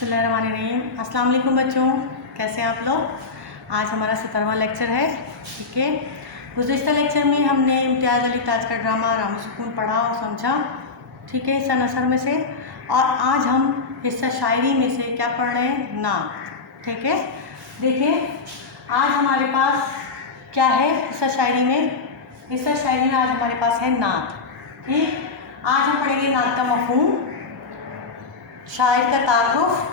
बिस्मिल्लाहिर्रहमानिर्रहीम। अस्सलाम वालेकुम बच्चों, कैसे हैं आप लोग। आज हमारा 17वां लेक्चर है। ठीक है, गुज़िश्ता लेक्चर में हमने इम्तियाज़ अली ताज का ड्रामा राम सुकून पढ़ा और समझा। ठीक है, हिस्सा नसर में से। और आज हम हिस्सा शायरी में से क्या पढ़ रहे हैं, नात। ठीक है, देखिए आज हमारे पास क्या है हिस्सा शायरी में। हिस्सा शायरी में आज हमारे पास है नात। ठीक, आज हम पढ़ेंगे नात का मफ़हूम, शायर का तारुफ।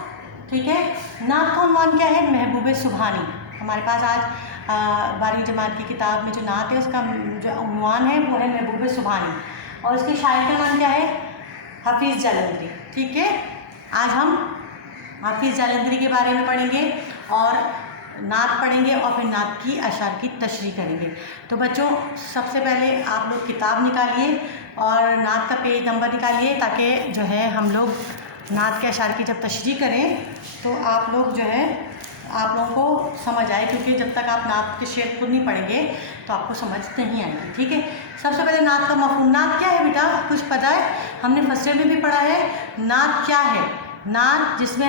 ठीक है, नात का उन्वान क्या है, महबूब सुभानी। हमारे पास आज 12वीं जमात की किताब में जो नात है उसका जो उन्वान है वो है महबूब सुभानी, और उसके शायर का नाम क्या है, हफीज़ जालंधरी। ठीक है, आज हम हफीज़ जालंधरी के बारे में पढ़ेंगे और नात पढ़ेंगे और फिर नात की अशार की तशरीह करेंगे। तो बच्चों सबसे पहले आप लोग किताब निकालिए और नात का पेज नंबर निकालिए, ताकि जो है हम लोग नात के अशार की जब तशरीह करें तो आप लोग जो है आप लोगों को समझ आए, क्योंकि जब तक आप नात के शेर खुद नहीं पढ़ेंगे तो आपको समझ नहीं आएगी। ठीक है, सबसे पहले नात का मफ़हूम। नात क्या है बेटा, कुछ पता है, हमने फर्स्ट ईयर में भी पढ़ा है। नात क्या है, नात जिसमें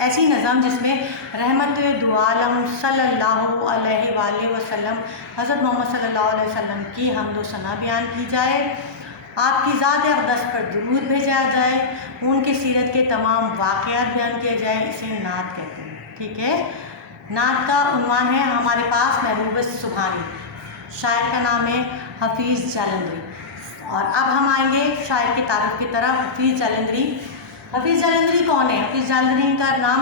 ऐसी नज़म जिसमें रहमत दो आलम सल्लल्लाहु अलैहि वसल्लम हज़रत मोहम्मद सल्लल्लाहु अलैहि वसल्लम की हम्द व सना बयान की जाए, आपकी ज़ात अक़दस पर दुरूद भेजा जाए, उनकी सीरत के तमाम वाक़यात बयान किए जाए, इसे नात कहते हैं। ठीक है, नात का उन्वान है हमारे पास महबूब सुभानी, शायर का नाम है हफीज़ जालंधरी। और अब हम आएंगे शायर के तारुफ की तरफ। हफीज़ जालंधरी, हफीज़ जालंधरी कौन है। हफीज़ जालंधरी का नाम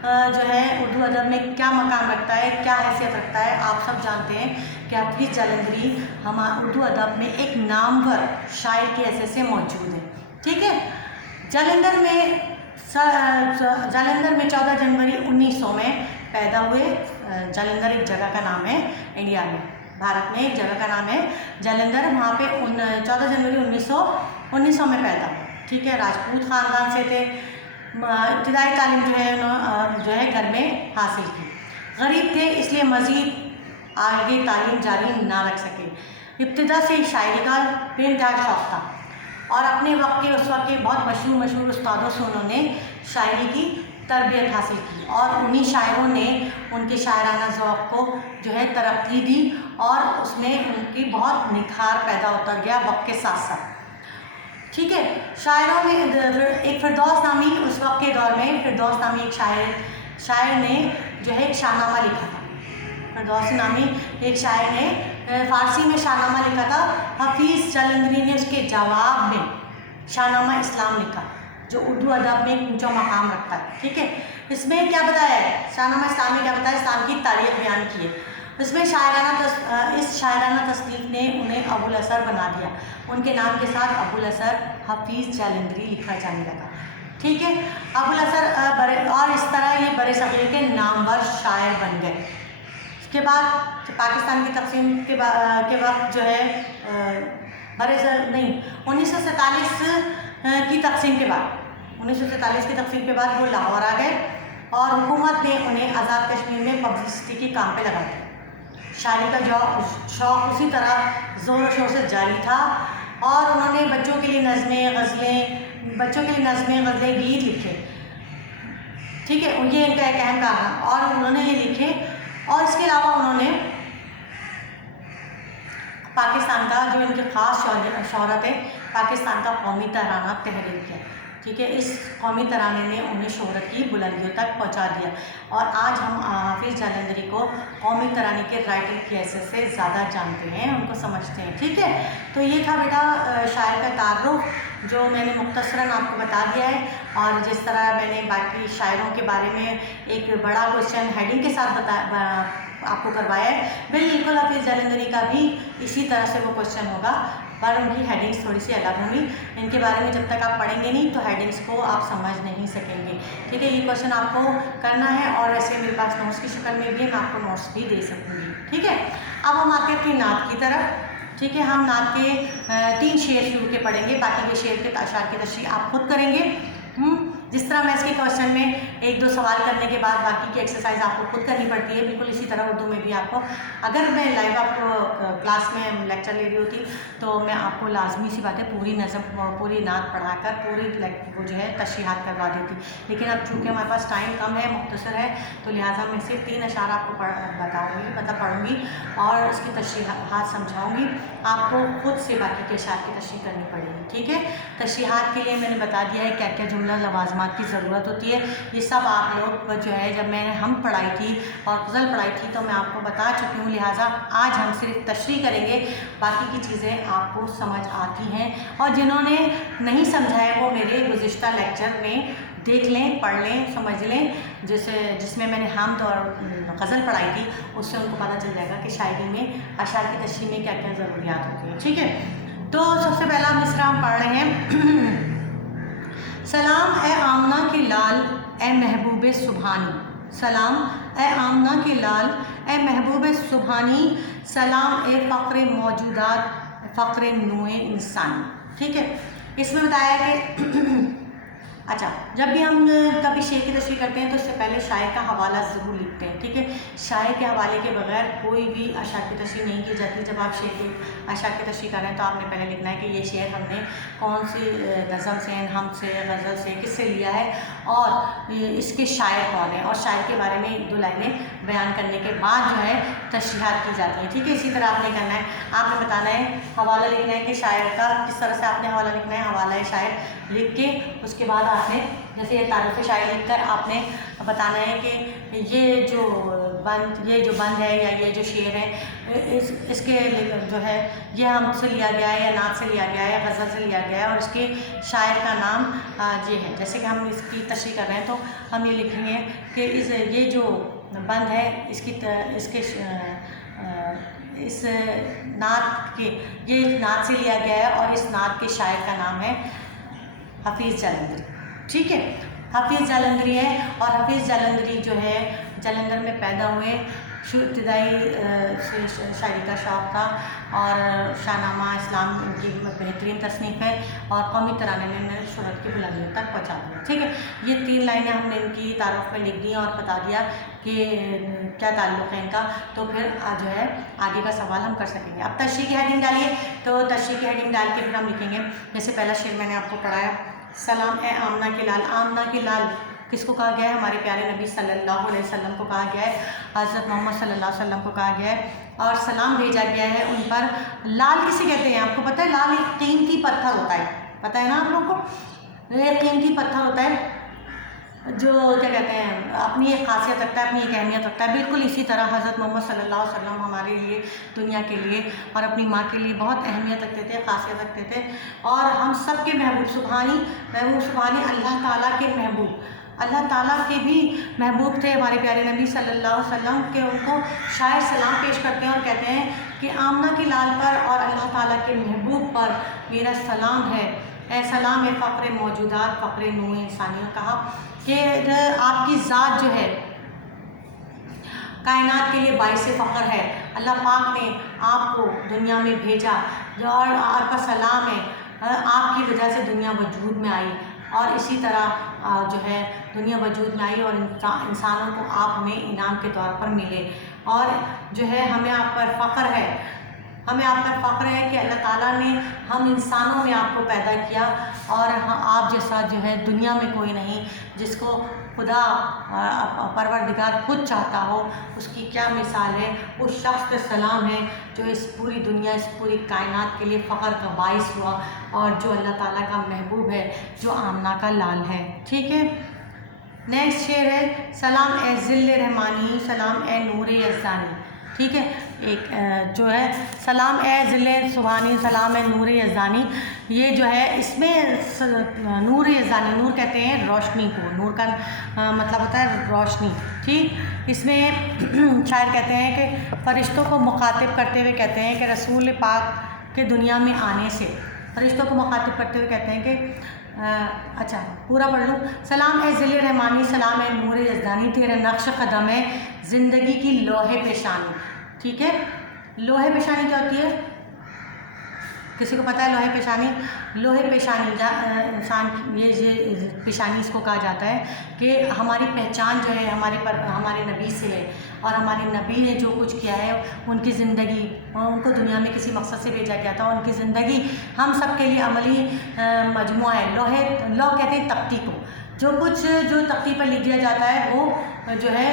जो है उर्दू अदब में क्या मकाम रखता है, क्या हैसियत रखता है, आप सब जानते हैं कि हफीज़ जालंधरी हमारे उर्दू अदब में एक नामवर शायर की हैसियत से मौजूद है। ठीक है, जालंधर में 14 जनवरी 1900 में पैदा हुए। जालंधर एक जगह का नाम है, इंडिया में, भारत में एक जगह का नाम है जालंधर। वहाँ पे 14 जनवरी 1900 में पैदा हुआ। ठीक है, राजपूत ख़ानदान से थे। इब्तिदाई तालीम जो है घर में हासिल की। गरीब थे इसलिए मज़ीद आगे तालीम जारी ना रख सके। इब्तिदा से शायरी का बेइंतहा शौक़ था और अपने वक्त के उस वक्त के बहुत मशहूर उस्तादों से उन्होंने शायरी की तरबियत हासिल की, और उन्हीं शायरों ने उनके शायराना ज़ौक़ को जो है तरक्की दी और उसमें उनकी बहुत निखार पैदा होता गया वक्त के साथ साथ। ठीक है, शायरों में एक फिरदौस नामी, उस वक्त के दौर में फिरदौस नामी एक शायर ने जो है एक शाहनामा लिखा था। फिरदौस नामी एक शायर ने फ़ारसी में शाहनामा लिखा था। हफीज़ जालंधरी ने उसके जवाब में शाहनामा इस्लाम लिखा, जो उर्दू अदब में एक ऊँचा मकाम रखता है। ठीक है, इसमें क्या बताया है, शाहनामा इस्लाम में क्या बताया, इस्लाम की तारीख़ बयान की है। इसमें इस शायराना तसनीफ़ ने उन्हें अबुल असर बना दिया। उनके नाम के साथ अबुल असर हफीज़ जालंधरी लिखा जाने लगा। ठीक है, अबुल असर और इस तरह ये बड़े सग़ीर के नामवर शायर बन गए। इसके बाद पाकिस्तान की तक़सीम के वक्त जो है 1947 की तक़सीम के बाद 1947 की तक़सीम के बाद वो लाहौर आ गए और हुकूमत ने उन्हें आज़ाद कश्मीर में पब्लिसिटी के काम पे लगा दिया। शायरी का शौक़ उसी तरह ज़ोर शोर से जारी था और उन्होंने बच्चों के लिए नज़में गज़लें गीत लिखे। ठीक है, ये इनका एक अहम कारण, और उन्होंने ये लिखे, और इसके अलावा उन्होंने पाकिस्तान का जो इनके ख़ास शोहरत है, पाकिस्तान का कौमी तराना तहरीर किया। ठीक है, इस कौमी तराने ने उन्हें शोहरत की बुलंदियों तक पहुंचा दिया, और आज हम हफीज़ जालंधरी को कौमी तराने के राइटर की हैसियत से ज़्यादा जानते हैं, उनको समझते हैं। ठीक है, तो ये था बेटा शायर का तारुफ, जो मैंने मुख्तसरन आपको बता दिया है। और जिस तरह मैंने बाकी शायरों के बारे में एक बड़ा क्वेश्चन हेडिंग के साथ आपको करवाया है, बिल्कुल हफीज़ जालंधरी का भी इसी तरह से वो क्वेश्चन होगा, पर उनकी हेडिंग्स थोड़ी सी अलग होंगी। इनके बारे में जब तक आप पढ़ेंगे नहीं तो हेडिंग्स को आप समझ नहीं सकेंगे। ठीक है, ये क्वेश्चन आपको करना है, और वैसे मेरे पास नोट्स की शक्ल में भी है, मैं आपको नोट्स भी दे सकूँगी। ठीक है, अब हम आते हैं अपनी नात की तरफ। ठीक है, हम नात के 3 शेर शुरू के पढ़ेंगे, बाकी के शेर के अशार की तशरीह आप खुद करेंगे। जिस तरह मैथ्स के क्वेश्चन में 1-2 सवाल करने के बाद बाकी की एक्सरसाइज आपको खुद करनी पड़ती है, बिल्कुल इसी तरह उर्दू में भी आपको, अगर मैं लाइव आपको क्लास में लेक्चर ले रही होती तो मैं आपको लाजमी सी बात है पूरी नज़म और पूरी नात पढ़ाकर पूरी वो जो है तशरीहात करवा देती, लेकिन अब चूँकि हमारे पास टाइम कम है, मुख्तसर है, तो लिहाजा मैं सिर्फ 3 अशार आपको बताऊँगी, मतलब पढ़ूँगी और उसकी तशरीहात समझाऊँगी। आपको खुद से बाकी के अशार की तशरीह करनी पड़ेगी, ठीक है। तशरीहात के लिए मैंने बता दिया है क्या क्या जुमला लवाज़मात की ज़रूरत होती है। ये सब आप लोग जो है जब हम पढ़ाई थी और गज़ल पढ़ाई थी तो मैं आपको बता चुकी हूँ, लिहाजा आज हम सिर्फ तशरीह करेंगे, बाकी की चीज़ें आपको समझ आती हैं। और जिन्होंने नहीं समझा है वो मेरे गुज़िश्ता लेक्चर में देख लें, पढ़ लें, समझ लें, जिसमें मैंने हमद और गज़ल पढ़ाई थी, उससे उनको पता चल जाएगा कि शायरी में अशार की तशरीह में क्या क्या ज़रूरियात होती हैं, ठीक है। तो सबसे पहला मिसरा हम पढ़ रहे हैं। सलाम ए आमना के लाल ए महबूब सुबहानी, सलाम ए आमना के लाल ए महबूब सुबहानी, सलाम ए फ़क्र मौजूदात फ़क्र नूए इंसानी, ठीक है। इसमें बताया कि अच्छा, जब भी हम कभी शेर की तशरीह करते हैं तो उससे पहले शायर का हवाला ज़रूर लिखते हैं, ठीक है। शायर के हवाले के बगैर कोई भी अशार की तशरीह नहीं की जाती। जब आप शेर की अशार की तशरीह कर रहे हैं तो आपने पहले लिखना है कि ये शेर हमने कौन सी नज़म से, हम से, गज़ल से, किससे लिया है और इसके शायर कौन है, और शायर के बारे में 1-2 लाइनें बयान करने के बाद जो है तशरीहात की जाती है, ठीक है। इसी तरह आपने करना है, आपने बताना है, हवाला लिखना है कि शायर का किस तरह से आपने हवाला लिखना है, हवाला है शायर लिख के उसके बाद आपने जैसे ये तारीफ़ शायर लिख कर आपने बताना है कि ये जो बंद है या ये जो शेर है इसके जो है ये हमसे लिया गया है या नात से लिया गया है या गज़ल से लिया गया है और इसके शायर का नाम ये है। जैसे कि हम इसकी तशरीह कर रहे हैं तो हम ये लिखेंगे कि ये जो बंद है इस नात के, ये नात से लिया गया है और इस नात के शायर का नाम है हफीज़ जालंधरी, ठीक है। हफीज़ जालंधरी है और हफीज़ जालंधरी जो है जालंधर में पैदा हुए। इब्तिदाई से शायरी का शौक़ था और शाहनामा इस्लाम इनकी बेहतरीन तसनीफ़ है और कौमी तराने ने इन्हें शोहरत की बुलंदियों तक पहुँचा दिया, ठीक है। ये 3 लाइनें हमने इनकी तारुफ़ में लिख दी और बता दिया कि क्या ताल्लुक़ है इनका, तो फिर जो है आगे का सवाल हम कर सकेंगे। अब तशरीह की हेडिंग डालिए, तो तशरीह की हेडिंग डाल के फिर हम लिखेंगे। जैसे पहला शेर मैंने आपको पढ़ाया, सलाम ए आमना के लाल। आमना के लाल किसको कहा गया है? हमारे प्यारे नबी सल्लल्लाहु अलैहि वसल्लम को कहा गया है, हज़रत मोहम्मद सल्लल्लाहु अलैहि वसल्लम को कहा गया है और सलाम भेजा गया है उन पर। लाल किसे कहते हैं आपको पता है? लाल एक कीमती पत्थर होता है, पता है ना आप लोगों को? एक कीमती पत्थर होता है जो क्या कहते हैं अपनी एक खासियत रखता है, अपनी एक अहमियत रखता है। बिल्कुल इसी तरह हज़रत मोहम्मद सल्लल्लाहु अलैहि वसल्लम हमारे लिए, दुनिया के लिए और अपनी माँ के लिए बहुत अहमियत रखते थे, खासियत रखते थे और हम सब के महबूब सुबहानी अल्लाह ताला के महबूब, अल्लाह ताला के भी महबूब थे हमारे प्यारे नबी सल्लल्लाहु अलैहि वसल्लम के। उनको शायर सलाम पेश करते हैं और कहते हैं कि आमना के लाल पर और अल्लाह ताला के महबूब पर मेरा सलाम है। ए सलाम है फ़क्र मौजूदात फ़क्र नूए इंसानी। कहा कि आपकी ज़ात जो है कायनात के लिए बाइस फ़ख्र है। अल्लाह पाक ने आपको दुनिया में भेजा और आपका सलाम है, आपकी वजह से दुनिया वजूद में आई और इसी तरह जो है दुनिया वजूद में आई और इंसानों को आप हमें इनाम के तौर पर मिले और जो है हमें आप पर फ़ख्र है, हमें आप पर फ़ख्र है कि अल्लाह ताला ने हम इंसानों में आपको पैदा किया और आप जैसा जो है दुनिया में कोई नहीं, जिसको खुदा परवरदिगार खुद चाहता हो, उसकी क्या मिसाल है। उस शख्स पे सलाम है जो इस पूरी दुनिया, इस पूरी कायनात के लिए फ़ख्र का बाइस हुआ और जो अल्लाह ताला का महबूब है, जो आमना का लाल है, ठीक है। नेक्स्ट शेर है, सलाम ए ज़िल्ल रहमानी सलाम ए नूर यज़दानी, ठीक है। एक जो है सलाम ए ज़िल्ल सुबहानी सलाम ए नूर यज़दानी, ये जो है इसमें नूर यज़दानी, नूर कहते हैं रोशनी को, नूर का मतलब होता है रोशनी, ठीक। इसमें शायर कहते हैं कि फ़रिश्तों को मुखातिब करते हुए कहते हैं कि रसूल पाक के दुनिया में आने से, फ़रिश्तों को मुखातिब करते हुए कहते हैं कि अच्छा पूरा पढ़ लूँ। सलाम ए ज़िल्ल रहमानी सलाम ए नूर यज़दानी, तेरे नक्श कदम है ज़िंदगी की लोहे पेशानी, ठीक है। लोहे पेशानी क्या होती है? किसी को पता है लोहे पेशानी? लोहे पेशानी इंसान की ये पेशानी इसको कहा जाता है कि हमारी पहचान जो है हमारे नबी से है, और हमारे नबी ने जो कुछ किया है, उनकी ज़िंदगी, उनको दुनिया में किसी मकसद से भेजा गया था, उनकी ज़िंदगी हम सब के लिए अमली मजमुआ है। लौह कहते हैं तख्ती को, जो तख्ती पर लिख दिया जाता है वो जो है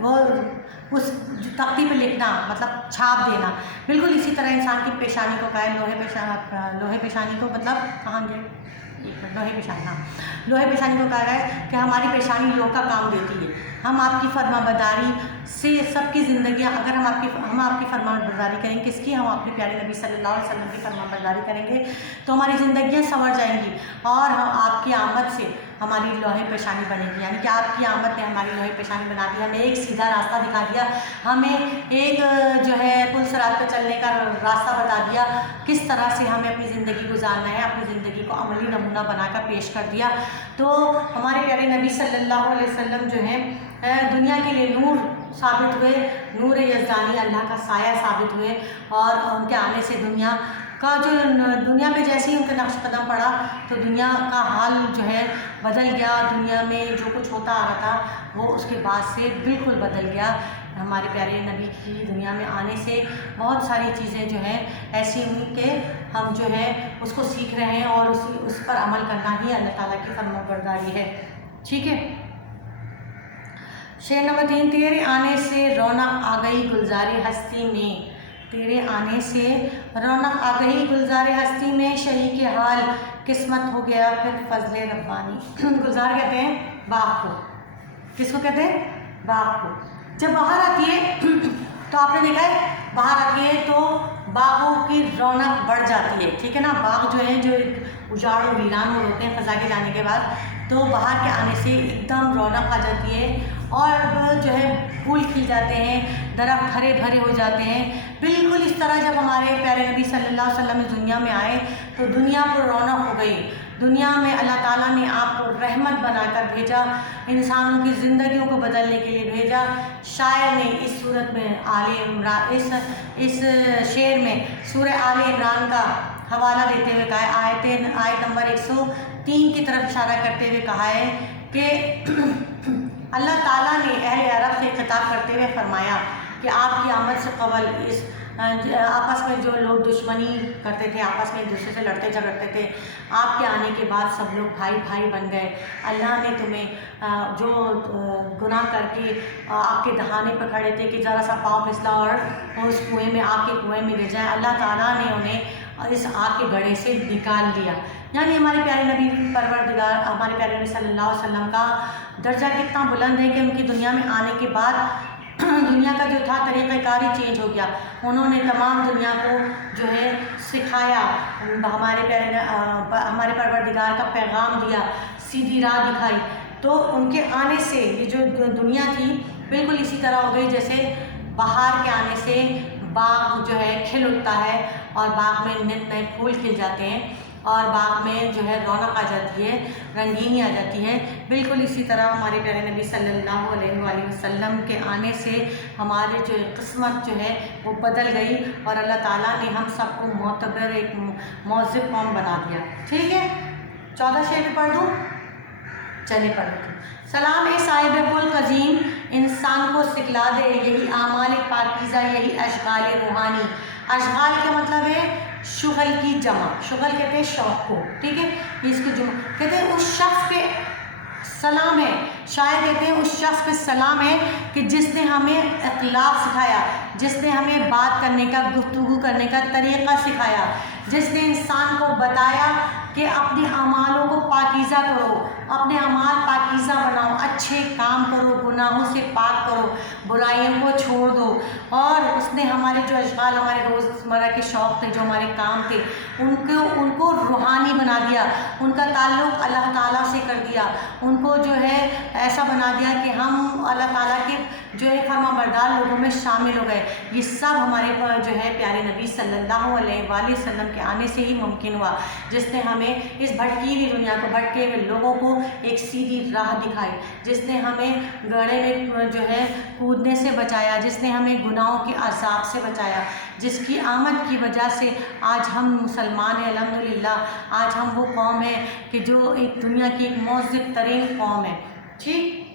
वो उस तख्ती पर लिखना मतलब छाप देना। बिल्कुल इसी तरह इंसान की पेशानी को कहा है लोहे पेशानी को, मतलब कहाँ गए, लोहे पेशानी, हाँ, लोहे पेशानी को कहा है कि हमारी पेशानी लोह का काम देती है। हम आपकी फरमाबरदारी से सबकी ज़िंदगियाँ, अगर हम आपकी फरमाबरदारी करेंगे, किसकी? हम अपने प्यारे नबी सल्लल्लाहु अलैहि वसल्लम की फरमाबरदारी करेंगे तो हमारी ज़िंदगियाँ संवर जाएंगी, और हम आपकी आमद से हमारी लोहे पेशानी बनेगी। यानी कि आपकी आमद ने हमारी लोहे पेशानी बना दी, हमें एक सीधा रास्ता दिखा दिया, हमें एक जो है पुल सिरात पर चलने का रास्ता बता दिया, किस तरह से हमें अपनी ज़िंदगी गुजारना है, अपनी ज़िंदगी को अमली नमूना बनाकर पेश कर दिया। तो हमारे प्यारे नबी सल्लल्लाहु अलैहि वसल्लम जो हैं दुनिया के लिए नूर साबित हुए, नूर यज़दानी, अल्लाह का साया साबित हुए, और उनके आने से दुनिया पे जैसे ही उनका नक्श कदम पड़ा तो दुनिया का हाल जो है बदल गया। दुनिया में जो कुछ होता आ रहा था वो उसके बाद से बिल्कुल बदल गया। हमारे प्यारे नबी की दुनिया में आने से बहुत सारी चीज़ें जो हैं ऐसी हुई कि हम जो है उसको सीख रहे हैं, और उस पर अमल करना ही अल्लाह ताला की फरमाबरदारी है। ठीक है, शेर नंबर 3, तेरे आने से रौनक आ गई गुलज़ारे हस्ती में, तेरे आने से रौनक आ गई गुलज़ारे हस्ती में, शही के हाल किस्मत हो गया फिर फजले रब्बानी। गुलजार कहते हैं बाग को, किसको कहते हैं? बाग को। जब बाहर आती है तो आपने देखा है बाहर आती है तो बागों की रौनक बढ़ जाती है। ठीक है ना, बाग जो है जो उजाड़ और वीरान हो होते हैं ख़ज़ा के जाने के बाद, तो बाहर के आने से एकदम रौनक आ जाती है, और जो है फूल खिल जाते हैं, दरख्त हरे भरे हो जाते हैं। बिल्कुल इस तरह जब हमारे प्यारे नबी सल्लल्लाहु अलैहि वसल्लम इस दुनिया में आए तो दुनिया को रौनक हो गई। दुनिया में अल्लाह ताला ने आपको रहमत बनाकर भेजा, इंसानों की ज़िंदगियों को बदलने के लिए भेजा। शायर ने इस सूरत में आले इमरान, इस शेर में सूरह आले इमरान का हवाला देते हुए कहा है, आयत नंबर 103 की तरफ इशारा करते हुए कहा है कि अल्लाह ताला ने अहले अरब से खिताब करते हुए फरमाया कि आपकी आमद से कबल इस आपस में जो लोग दुश्मनी करते थे, आपस में एक दूसरे से लड़ते झगड़ते थे, आपके आने के बाद सब लोग भाई भाई बन गए। अल्लाह ने तुम्हें जो गुनाह करके आपके दहाने पर खड़े थे कि ज़रा सा पाँव फिसला और उस कुएं में, आग के कुएं में गिर जाए, अल्लाह ताला ने उन्हें इस आग के गड्ढे से निकाल दिया। यानी हमारे प्यारे नबी परवरदिगार, हमारे प्यारे नबी सल्लल्लाहु अलैहि वसल्लम का दर्जा कितना बुलंद है कि उनकी दुनिया में आने के बाद दुनिया का जो था तरीक़ाकार ही चेंज हो गया। उन्होंने तमाम दुनिया को जो है सिखाया, हमारे परवरदिगार का पैगाम दिया, सीधी राह दिखाई। तो उनके आने से ये जो दुनिया थी बिल्कुल इसी तरह हो गई जैसे बाहर के आने से बाग जो है खिल उठता है, और बाग में नित नए फूल खिल जाते हैं, और बाग में जो है रौनक आ जाती है, रंगीनी आ जाती है। बिल्कुल इसी तरह हमारे प्यारे नबी सल्लल्लाहु अलैहि वसल्लम के आने से हमारे जो किस्मत जो है वो बदल गई, और अल्लाह ताला ने हम सबको मोतबर एक मौज़िब कौम बना दिया। ठीक है, 14 शेर भी पढ़ दूँ? चलिए पढ़ दूँ। सलाम ए साहिब कुल कज़ीम, इंसान को सिखला दे यही आमाल पाकीज़ा, यही अशगाल रूहानी। अशगाल का मतलब है शुगल की जमा, शुगल कहते हैं शौक़ को। ठीक है, इसकी जुमा कहते हैं उस शख्स पे सलाम है, शायद कहते हैं उस शख्स पे सलाम है कि जिसने हमें अखलाक सिखाया, जिसने हमें बात करने का, गुफ्तगू करने का तरीक़ा सिखाया, जिसने इंसान को बताया कि अपने अमालों को पाकीज़ा करो, अपने अमाल पाकीज़ा बनाओ, अच्छे काम करो, गुनाहों से पाक करो, बुराइयों को छोड़ दो। और उसने हमारे जो अशगाल, हमारे रोज़मर्रा के शौक़ थे, जो हमारे काम थे, उनको रूहानी बना दिया, उनका ताल्लुक़ अल्लाह ताला से कर दिया, उनको जो है ऐसा बना दिया कि हम अल्लाह ताला के जो है फरमाबरदार लोगों में शामिल हो गए। ये सब हमारे जो है प्यारे नबी सल्लल्लाहु अलैहि वसल्लम के आने से ही मुमकिन हुआ, जिसने हमें हमें इस भटकीली दुनिया को, भटके हुए लोगों को एक सीधी राह दिखाई, जिसने हमें गड्ढे में जो है कूदने से बचाया, जिसने हमें गुनाहों के अज़ाब से बचाया, जिसकी आमद की वजह से आज हम मुसलमान हैं अल्हम्दुलिल्लाह। आज हम वो कौम है कि जो एक दुनिया की एक मौज़ूद तरीन कौम है। ठीक,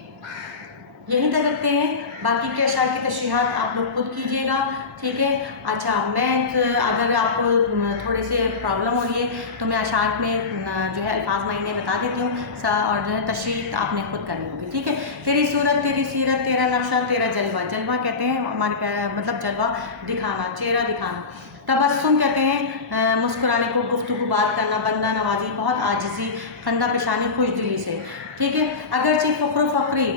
यहीं तक रखते हैं, बाकी के अशार की तशरीहात आप लोग खुद कीजिएगा। ठीक है। अच्छा, मैं अगर आपको थोड़े से प्रॉब्लम हो रही है तो मैं अशार में जो है अल्फाज मायने बता देती हूँ और जो है तशरीह आपने खुद करनी होगी। ठीक है। तेरी सूरत, तेरी सीरत, तेरा नक्शा, तेरा जलवा। जलवा कहते हैं हमारे मतलब जलवा दिखाना, चेहरा दिखाना। तबस्सुम कहते हैं मुस्कुराने को, गुफ्तगू बात करना, बंदा नवाजी, बहुत आजिज़ी, खंदा पेशानी, खुश दिली से। ठीक है। अगरचे फ़ख्र फ़ख्री,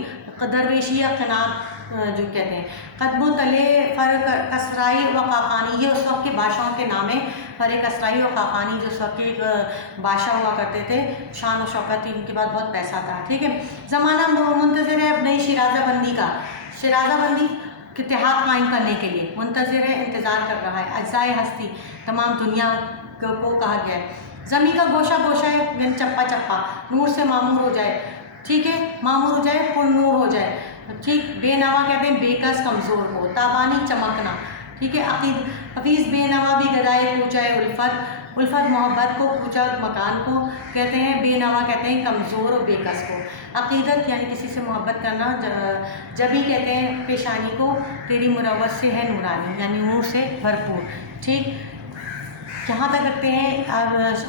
दरवेशी या क़नात जो कहते हैं, कदमों तले फ़र कसराई व काकानी, ये उस वक्त के बादशाहों के नाम है। फ़र कसराई व काकानी जो उस वक्त के बादशाह हुआ करते थे, शान व शौकत थी, उनके पास बहुत पैसा था। ठीक है। ज़माना मुंतज़िर है अब नई शराज़ा बंदी का, शराज़ा बंदी इत्तेहाद कायम करने के लिए मुंतज़िर है, इंतज़ार कर रहा है। अज्जाए हस्ती, तमाम दुनिया को कहा गया है। ज़मीन का गोशा गोशा है, यानी चप्पा चप्पा, नूर से मामूर हो जाए। ठीक है। मामूर हो जाए, पुर नूर हो जाए। ठीक। बेनवा कहते हैं बेकस, कमज़ोर को। ताबानी, चमकना। ठीक है। अकीद हफीज़ बेनवा भी गदाए पूछाए उल्फत, उल्फत मोहब्बत को, पूछा मकान को कहते हैं। बेनवा कहते हैं कमज़ोर और बेकस को। अकीदत यानी किसी से मोहब्बत करना। जबी कहते हैं पेशानी को, तेरी मुरव्वत से है नूरानी, यानी नूर से भरपूर। ठीक। यहाँ तक रखते हैं।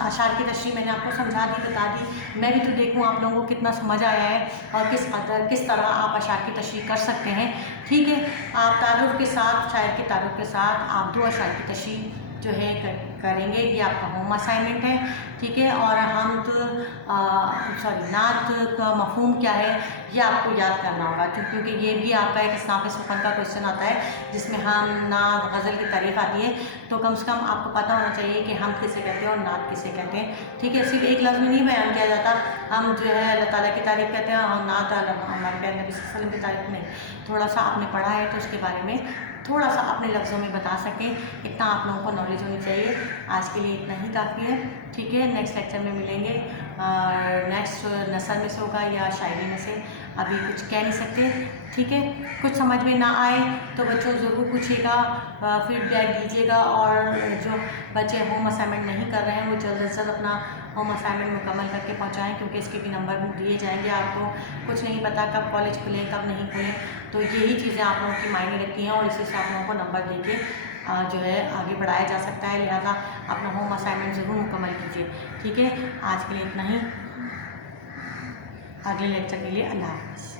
अशार की तशरीह मैंने आपको समझा दी, बता दी। मैं भी तो देखूँ आप लोगों को कितना समझ आया है और किस तरह आप अशार की तशरीह कर सकते हैं। ठीक है। आप तारुफ के साथ, शायर के तारुफ के साथ आप 2 अशार की तशरीह जो है करेंगे। ये आपका होम असाइनमेंट है। ठीक है। और हम तो नात का मफ़हूम क्या है ये आपको याद करना होगा, क्योंकि ये भी आपका एक इस्लाम पे सुकन का क्वेश्चन आता है जिसमें हम नात गज़ल की तारीफ़ आती है, तो कम से कम आपको पता होना चाहिए कि हम किसे कहते हैं और नात किसे कहते हैं। ठीक है। सिर्फ एक लफ्ज़ में नहीं बयान किया जाता। हम जो है अल्लाह ताला की तारीफ़ कहते हैं और नात हमारे प्यारे नबी सल्लल्लाहु अलैहि वसल्लम की तारीफ़ में थोड़ा सा आपने पढ़ा है तो उसके बारे में थोड़ा सा अपने लफ्ज़ों में बता सकें, इतना आप लोगों को नॉलेज होनी चाहिए। आज के लिए इतना ही काफ़ी है। ठीक है। नेक्स्ट लेक्चर में मिलेंगे। नेक्स्ट नसर में से होगा या शायरी में से, अभी कुछ कह नहीं सकते। ठीक है। कुछ समझ में ना आए तो बच्चों ज़रूर पूछिएगा, फीडबैक दीजिएगा। और जो बच्चे होम असाइनमेंट नहीं कर रहे हैं वो जल्द से जल्द अपना होम असाइनमेंट मुकम्मल करके पहुंचाएं, क्योंकि इसके भी नंबर दिए जाएंगे। आपको कुछ नहीं पता कब कॉलेज खुलें कब नहीं खुलें, तो यही चीज़ें आप लोगों की मायने रखती हैं और इसी से आप लोगों को नंबर देके जो है आगे बढ़ाया जा सकता है। लिहाजा अपना होम असाइनमेंट ज़रूर मुकम्मल कीजिए। ठीक है। आज के लिए इतना ही। अगले लेक्चर के लिए अल्लाह हाफ़िज़।